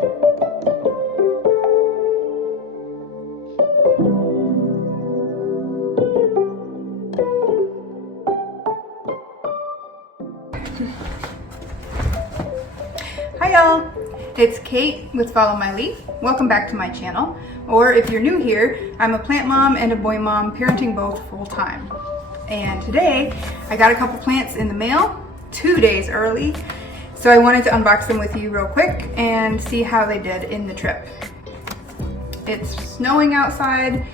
Hi y'all, it's Kate with Follow My Leaf. Welcome back to my channel. Or if you're new here, I'm a plant mom and a boy mom, parenting both full time. And today I got a couple plants in the mail, 2 days early. So I wanted to unbox them with you real quick and see how they did in the trip. It's snowing outside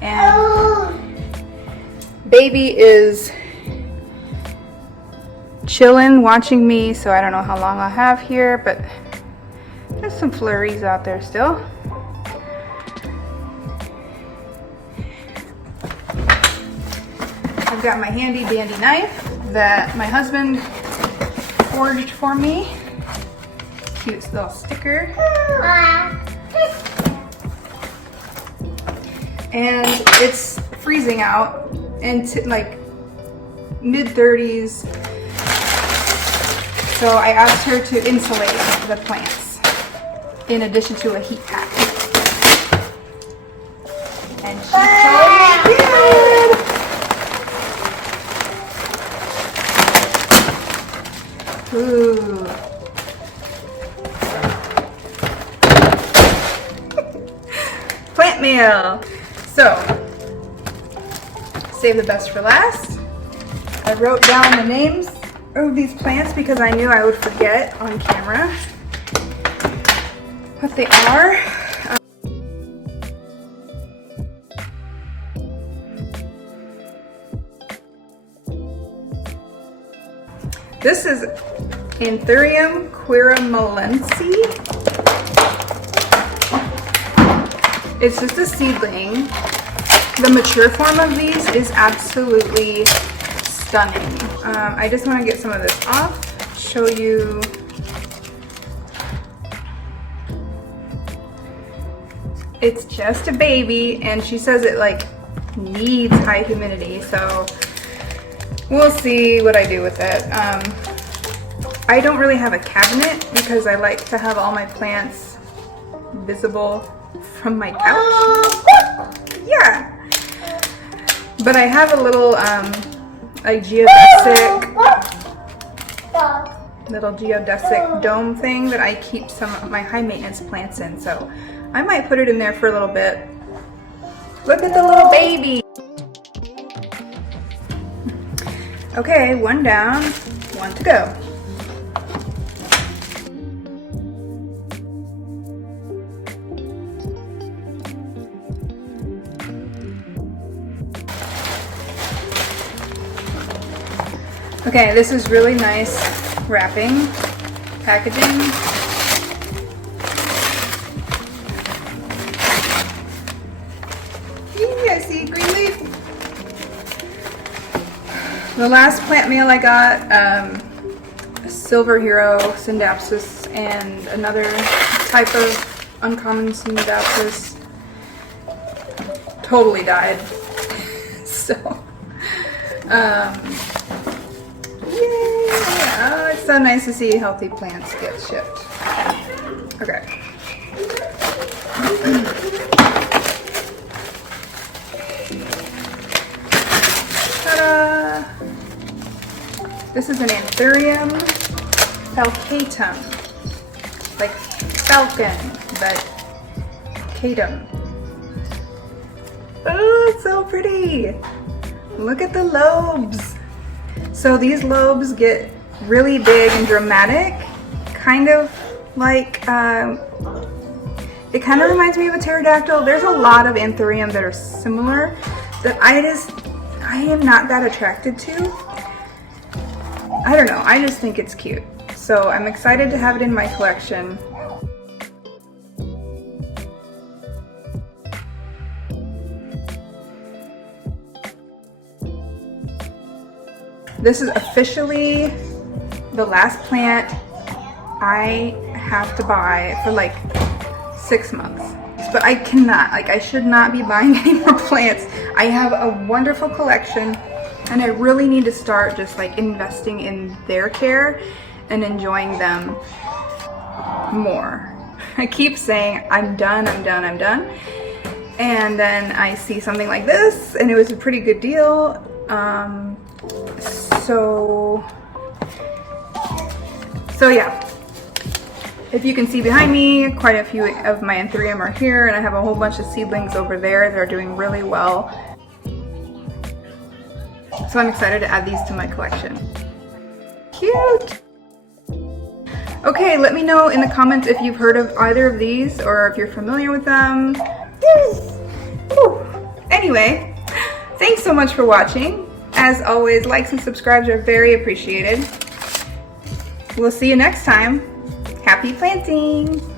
and baby is chilling, watching me, so I don't know how long I'll have here, but there's some flurries out there still. I've got my handy dandy knife that my husband forged for me. Cute little sticker. And it's freezing out into like mid-30s. So I asked her to insulate the plants in addition to a heat pack. And she totally did! Ooh. Plant mail! So, save the best for last. I wrote down the names of these plants because I knew I would forget on camera what they are. This is Anthurium queremalense. It's just a seedling. The mature form of these is absolutely stunning. I just want to get some of this off, show you. It's just a baby, and she says it like needs high humidity, so we'll see what I do with it. I don't really have a cabinet because I like to have all my plants visible from my couch. Yeah, but I have a little little geodesic dome thing that I keep some of my high maintenance plants in, so I might put it in there for a little bit. Look at the little baby. Okay, one down, one to go. Okay, this is really nice wrapping, packaging. Yee, I see green leaf. The last plant mail I got, a silver hero syndapsis and another type of uncommon syndapsis totally died. So, oh, it's so nice to see healthy plants get shipped. Okay. Ta-da! This is an Anthurium falcatum. Like falcon, but catum. Oh, it's so pretty! Look at the lobes! So these lobes get really big and dramatic, kind of like, it kind of reminds me of a pterodactyl. There's a lot of Anthurium that are similar that I am not that attracted to. I don't know, I just think it's cute. So I'm excited to have it in my collection. This is officially the last plant I have to buy for like 6 months. But I cannot, like I should not be buying any more plants. I have a wonderful collection and I really need to start just like investing in their care and enjoying them more. I keep saying, I'm done, I'm done, I'm done. And then I see something like this, and it was a pretty good deal. So yeah. If you can see behind me, quite a few of my Anthurium are here, and I have a whole bunch of seedlings over there that are doing really well. So I'm excited to add these to my collection. Cute! Okay, let me know in the comments if you've heard of either of these or if you're familiar with them. Anyway, thanks so much for watching. As always, likes and subscribes are very appreciated. We'll see you next time. Happy planting!